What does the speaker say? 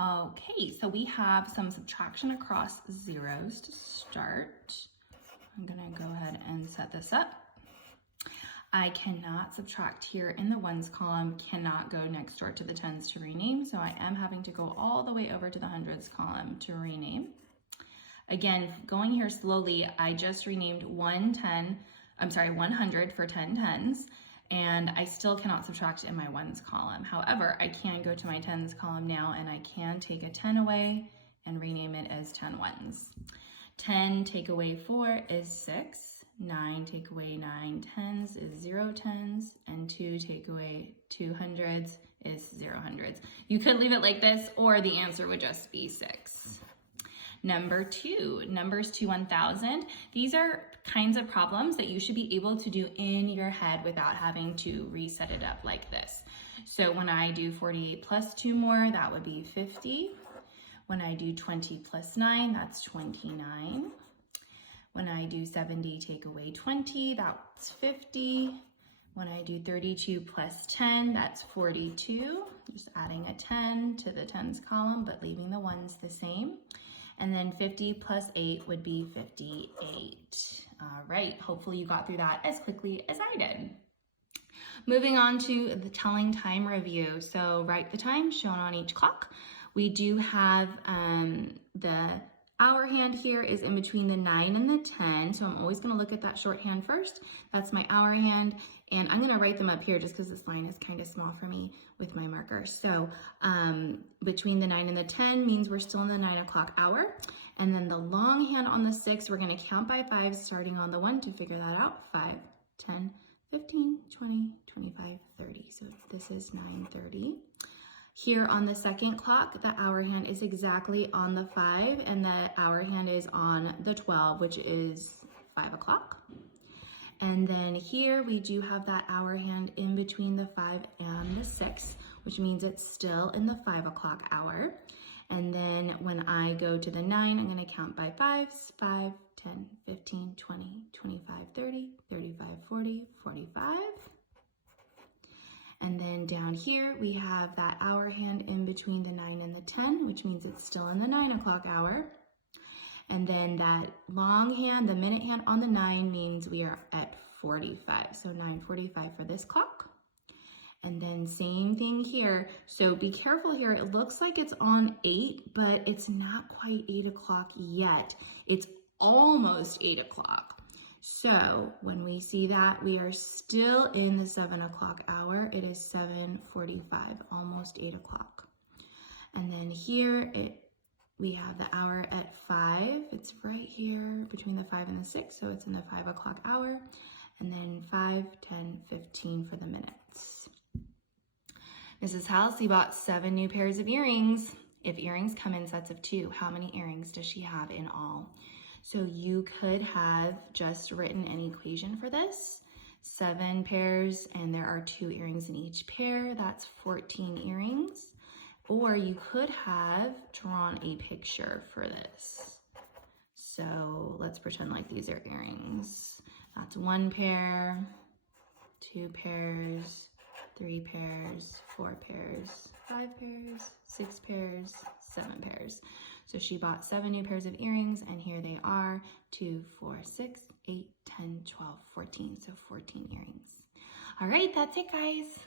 Okay, so we have some subtraction across zeros to start. I'm gonna go ahead and set this up. I cannot subtract here in the ones column, cannot go next door to the tens to rename, so I am having to go all the way over to the hundreds column to rename. Again, going here slowly, I just renamed 100 for 10 tens, and I still cannot subtract in my ones column. However, I can go to my tens column now and I can take a 10 away and rename it as 10 ones. 10 take away 4 is 6, 9 take away 9 tens is 0 tens, and 2 take away 2 hundreds is 0 hundreds. You could leave it like this, or the answer would just be 6. Number 2, numbers to 1,000. These are kinds of problems that you should be able to do in your head without having to reset it up like this. So when I do 48 plus 2 more, that would be 50. When I do 20 plus 9, that's 29. When I do 70, take away 20, that's 50. When I do 32 plus 10, that's 42. Just adding a 10 to the tens column, but leaving the ones the same. And then 50 plus 8 would be 58. All right, hopefully you got through that as quickly as I did. Moving on to the telling time review. So write the time shown on each clock. We do have the hour hand here is in between the 9 and the 10. So I'm always gonna look at that shorthand first. That's my hour hand. And I'm gonna write them up here just because this line is kind of small for me with my marker. So between the 9 and the 10 means we're still in the 9 o'clock hour. And then the long hand on the 6, we're gonna count by 5 starting on the 1 to figure that out. 5, 10, 15, 20, 25, 30. So this is 9:30. Here on the second clock, the hour hand is exactly on the 5, and the hour hand is on the 12, which is 5 o'clock. And then here we do have that hour hand in between the 5 and the 6, which means it's still in the 5 o'clock hour. And then when I go to the 9, I'm gonna count by 5s, 5, 10, 15, 20, 25, 30, 35, 40, 45. And then down here, we have that hour hand in between the 9 and the 10, which means it's still in the 9 o'clock hour. And then that long hand, the minute hand on the 9 means we are at 45. So 9:45 for this clock. And then same thing here. So be careful here. It looks like it's on 8, but it's not quite 8 o'clock yet. It's almost 8 o'clock. So when we see that, we are still in the 7 o'clock hour. It is 7:45, almost 8 o'clock. And then here we have the hour at 5. It's right here between the 5 and the 6, so it's in the 5 o'clock hour. And then 5, 10, 15 for the minutes. Mrs. Halsey bought 7 new pairs of earrings. If earrings come in sets of 2, how many earrings does she have in all? So you could have just written an equation for this. 7 pairs, and there are 2 earrings in each pair. That's 14 earrings. Or you could have drawn a picture for this. So let's pretend like these are earrings. That's 1 pair, 2 pairs, 3 pairs, 4 pairs, 5 pairs, 6 pairs, 7 pairs. So she bought 7 new pairs of earrings, and here they are, 2, 4, 6, 8, 10, 12, 14. So 14 earrings. All right, that's it, guys.